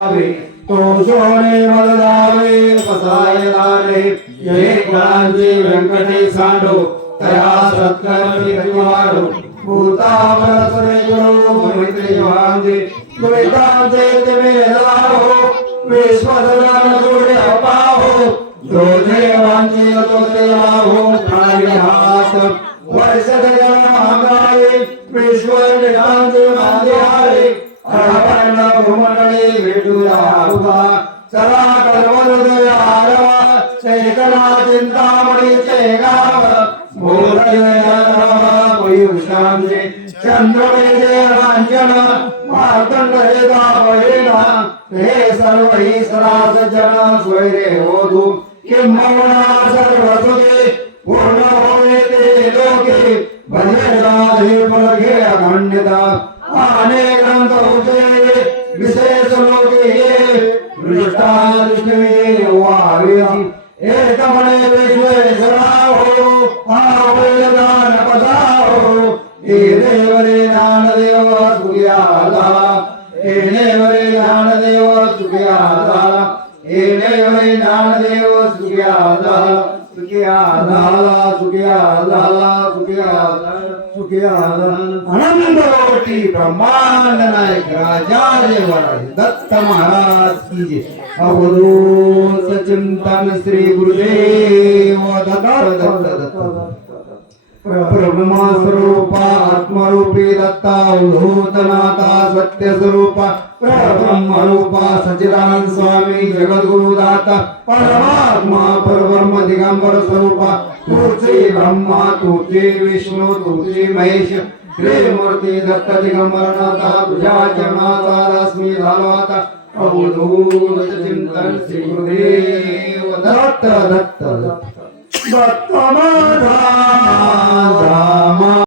तो सोने मलदावे पसाय लाले ये गणांची व्यंकटी सांडो तया सत्कर्मी परिवारो भूता परसरे गुरु मैत्री वांदे गुवितांचे तेमे लाहो विश्वधन जोडे पाहो जो देवांची तो देवाहो प्राणी हात वर्ष जन मागाये विश्व निरांचे मागे आले अरवण भूमंडळे भेटूया उभा चला कलवलुदयारवा चैतना चिंतामणी चैगाव भूषांचे चंद्रवेजे रांजन मार्तंड हे दावहेना हे सर्व ही सरास जन स्वैरे होतु किंमौना सर्व सुखे पूर्ण होवे ते लोके भजता हे फलघे अखंडिता आने ग्रंथ होते विशेष लोके दृष्टा दृष्टवे वारियम एकमणे विश्वेश्वराहो आवेदान पदाहो हे देवरे ज्ञानदेव सुखियाला हे देवरे ज्ञानदेव सुखियाला हे देवरे ज्ञानदेव सुखियाला सुखियाला सुखियाला सुखियाला अनंतकोटी ब्रह्मांड नायक राजा दत्त महाराज की जय। अवधूत चिंतन श्री गुरुदेव दत्त दत्त ब्रह्मा स्वरूपा आत्मरूपी दत्ता अवधूतनाथा सत्य स्वरूपा ब्रह्म रूपा सच्चिदानंद स्वामी जगद्गुरु दाता परमात्मा परब्रह्म दिगंबर स्वरूपा तुझे ब्रह्मा तुझे विष्णू तुझे महेश त्रिमूर्ती दत्त दिगंबरनाथा तुझ्या चरणाचा रश्मी झालो आता अवधूत चिंतन श्री गुरुदेव दत्त दत्त दत्त दत्त